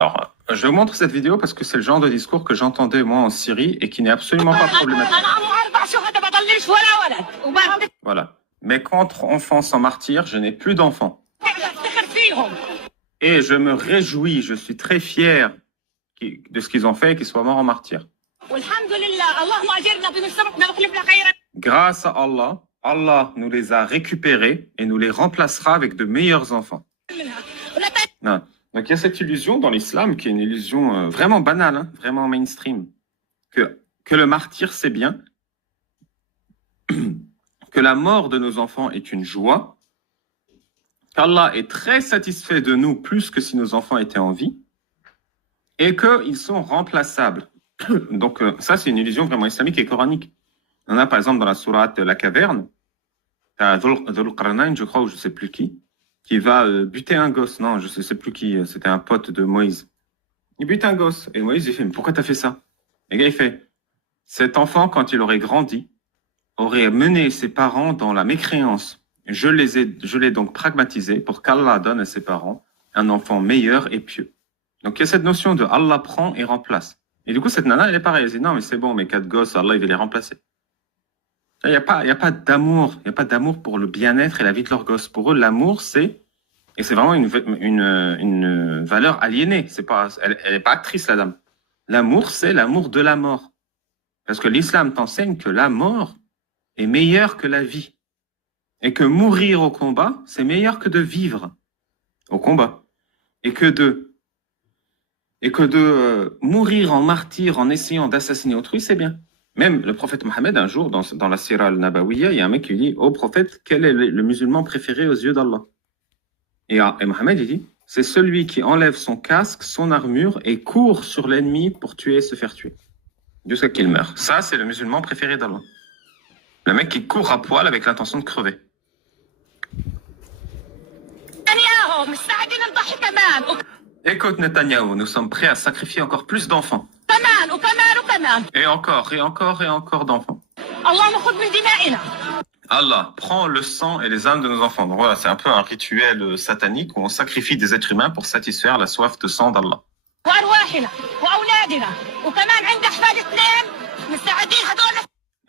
Alors, je vous montre cette vidéo parce que c'est le genre de discours que j'entendais moi en Syrie et qui n'est absolument pas problématique. Voilà. Mes 4 enfants sont martyrs, je n'ai plus d'enfants. Et je me réjouis, je suis très fier de ce qu'ils ont fait et qu'ils soient morts en martyrs. Grâce à Allah, Allah nous les a récupérés et nous les remplacera avec de meilleurs enfants. Non. Donc il y a cette illusion dans l'islam qui est une illusion vraiment banale, hein, vraiment mainstream, que le martyr c'est bien, que la mort de nos enfants est une joie, qu'Allah est très satisfait de nous plus que si nos enfants étaient en vie, et qu'ils sont remplaçables. Donc ça c'est une illusion vraiment islamique et coranique. On a par exemple dans la sourate La Caverne, Dhul Qarnayn, je crois, ou je ne sais plus qui va buter un gosse. Non, je ne sais plus qui, c'était un pote de Moïse. Il bute un gosse. Et Moïse, il fait, mais pourquoi tu as fait ça? Et le gars, il fait, cet enfant, quand il aurait grandi, aurait mené ses parents dans la mécréance. Je l'ai donc pragmatisé pour qu'Allah donne à ses parents un enfant meilleur et pieux. Donc il y a cette notion de Allah prend et remplace. Et du coup, cette nana, elle est pareille. Elle dit, non, mais c'est bon, mes 4 gosses, Allah, il va les remplacer. Il n'y a pas d'amour. Il n'y a pas d'amour pour le bien-être et la vie de leurs gosses. Pour eux, l'amour, c'est vraiment une valeur aliénée. Elle n'est pas actrice, la dame. L'amour, c'est l'amour de la mort. Parce que l'islam t'enseigne que la mort est meilleure que la vie. Et que mourir au combat, c'est meilleur que de vivre au combat. Et que de mourir en martyr en essayant d'assassiner autrui, c'est bien. Même le prophète Mohammed, un jour, dans la Sira al-Nabawiyya, il y a un mec qui dit « Ô prophète, quel est le musulman préféré aux yeux d'Allah ?» Et Mohammed, il dit « C'est celui qui enlève son casque, son armure et court sur l'ennemi pour tuer et se faire tuer. Jusqu'à qu'il meure. » Ça, c'est le musulman préféré d'Allah. Le mec qui court à poil avec l'intention de crever. Écoute Netanyahou, nous sommes prêts à sacrifier encore plus d'enfants. Et encore d'enfants. Allah prend le sang et les âmes de nos enfants. Donc voilà, c'est un peu un rituel satanique où on sacrifie des êtres humains pour satisfaire la soif de sang d'Allah.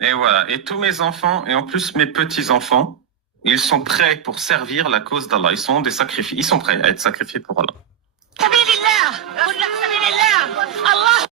Et voilà, et tous mes enfants, et en plus mes petits-enfants, ils sont prêts pour servir la cause d'Allah. Ils sont prêts à être sacrifiés pour Allah.